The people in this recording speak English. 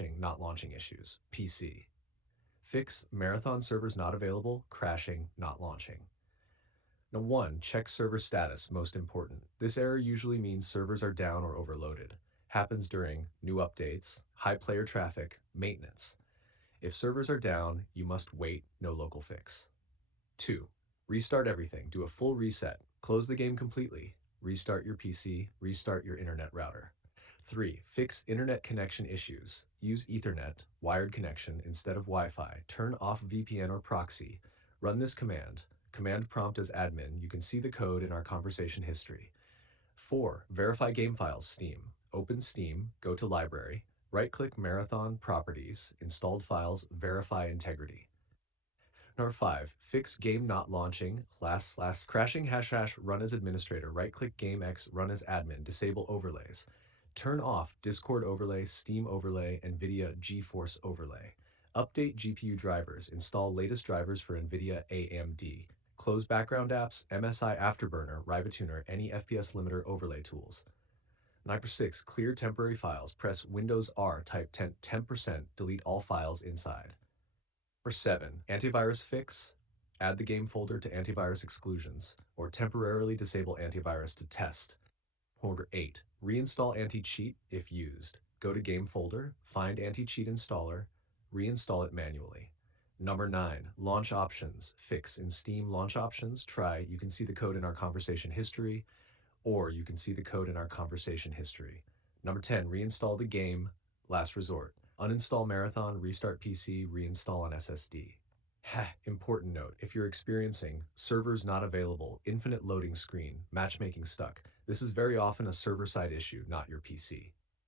crashing, not launching issues, PC. Fix Marathon servers not available, crashing, not launching. Now 1, check server status, most important. This error usually means servers are down or overloaded. Happens during new updates, high player traffic, maintenance. If servers are down, you must wait, no local fix. 2, restart everything, do a full reset, close the game completely, restart your PC, restart your internet router. 3, fix internet connection issues. Use Ethernet, wired connection, instead of Wi-Fi. Turn off VPN or proxy. Run this command. Command prompt as admin. You can see the code in our conversation history. 4, verify game files, Steam. Open Steam, go to Library, right-click Marathon Properties, installed files, verify integrity. Number 5, fix game not launching, / crashing # run as administrator, right-click game X, run as admin, disable overlays. Turn off Discord overlay, Steam overlay, NVIDIA GeForce overlay. Update GPU drivers, install latest drivers for NVIDIA AMD. Close background apps, MSI Afterburner, RivaTuner, any FPS limiter overlay tools. Number 6, clear temporary files. Press Windows R, type 10%, delete all files inside. Number 7, antivirus fix. Add the game folder to antivirus exclusions, or temporarily disable antivirus to test. Number 8, reinstall anti-cheat if used. Go to game folder, find anti-cheat installer, reinstall it manually. Number 9, launch options. Fix in Steam launch options. Try, you can see the code in our conversation history, or you can see the code in our conversation history. Number 10, reinstall the game, last resort. Uninstall Marathon, restart PC, reinstall on SSD. Important note, if you're experiencing servers not available, infinite loading screen, matchmaking stuck, this is very often a server-side issue, not your PC.